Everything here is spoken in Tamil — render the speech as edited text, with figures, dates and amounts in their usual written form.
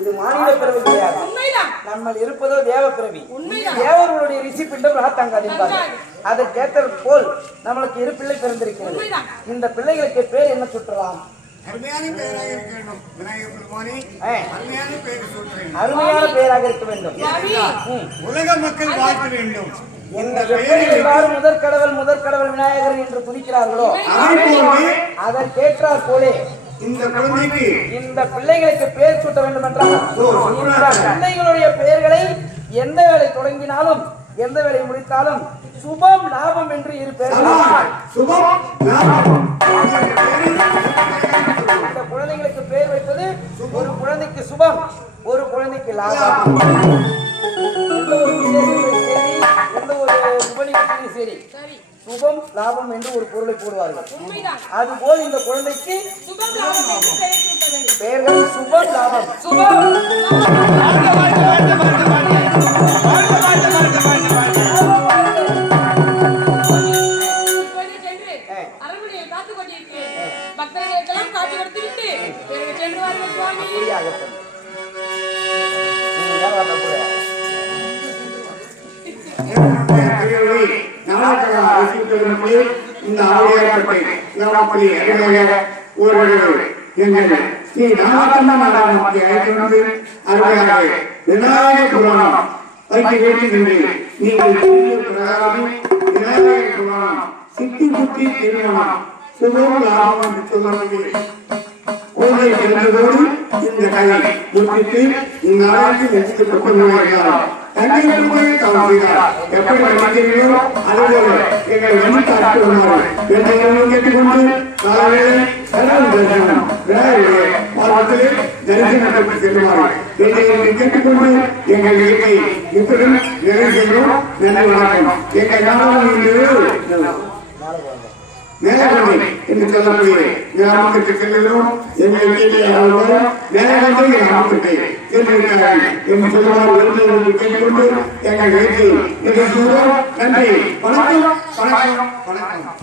இது மாநில பிறவி கிடையாது. நம்ம இருப்பதோ தேவ பிறவி. தேவர்களுடைய ரிஷி பிண்டம் ராத்தாங்காது என்பார்கள். அதற்கேற்ற போல் நம்மளுக்கு இரு பிள்ளை பிறந்திருக்கிறது. இந்த பிள்ளைகளுக்கு பேர் என்ன சுற்றலாம்? அருமையான பெயராக இருக்க வேண்டும். விநாயகர் பெருமானே, அருமையான பெயர் சுற்றுகிறேன். அருமையான பெயராக இருக்க வேண்டும். உலக மக்கள் வாழ்த்த வேண்டும். எல்லாரும் முதற் கடவுள் விநாயகர் என்று துதிக்கிறார்களோ அதற்கேற்றார் போலே இந்த பிள்ளைகளுக்கு பெயர் சூட்ட வேண்டும் என்றால் இந்த பிள்ளைகளுடைய பெயர்களை எந்த வேலை தொடங்கினாலும் எந்த வேலை முடித்தாலும் சுபம் லாபம் என்று இரு பெயர்கள். இந்த குழந்தைகளுக்கு பெயர் வைப்பது ஒரு குழந்தைக்கு சுபம், ஒரு குழந்தைக்கு லாபம். எந்த ஒரு விசேஷங்களும் சரி, எந்த ஒரு சுபநிகழ்ச்சியும் சரி, சுபம் லாபம் என்று ஒரு பொருளை போடுவார்கள். அதுபோல் இந்த குழந்தைக்கு பெயர்கள் சுபம் லாபம். சுபம் இந்த ஆலயப்பட்டை எங்கள் ஸ்ரீ நாகக்கண்ண நாடாளுமன்ற அழைத்து அருமையாக விநாயக புராணம் வைக்க வேண்டும் என்று நீங்கள் கூறிய பிரகாரமே விநாயகர் புராணம் சித்தி புத்தி திருமணம் சுபம் லாபம் என்று சொல்லக்கூடிய கோதை பிறந்ததோடு இந்த கலை முடித்து இந்நாளைக்கு நிச்சயிக்கப்பட்டுள்ளார். தங்கை குடும்பத்தை தாம் செய்தார். எப்படி நினைக்கிறீர்களோ அதுபோல எங்களை வழிகாட்டி வருமாறு என்று கேட்டுக்கொண்டு காலையிலே கடவுள் தரிசனம் விநாயகருடைய பாதத்திலே தரிசனத்திற்கு செல்லுமாறு என்று கேட்டுக்கொண்டு எங்கள் இயற்கை இத்துடன் நிறைவு செய்கிறோம். நன்றி வணக்கம். எங்கள் நாடாளுமன்ற மேலகொண்டை என்று சொல்லக்கூடிய கிராமத்திற்கு செல்கிறோம். எங்கள் மேலகொண்டை கிராமத்திற்கு சென்றிருக்கிறார்கள் என்று சொல்லுவார் கேட்டுக்கொண்டு எங்கள் வீட்டை நிகழ்ச்சியோம். நன்றி வணக்கம் வணக்கம் வணக்கம்.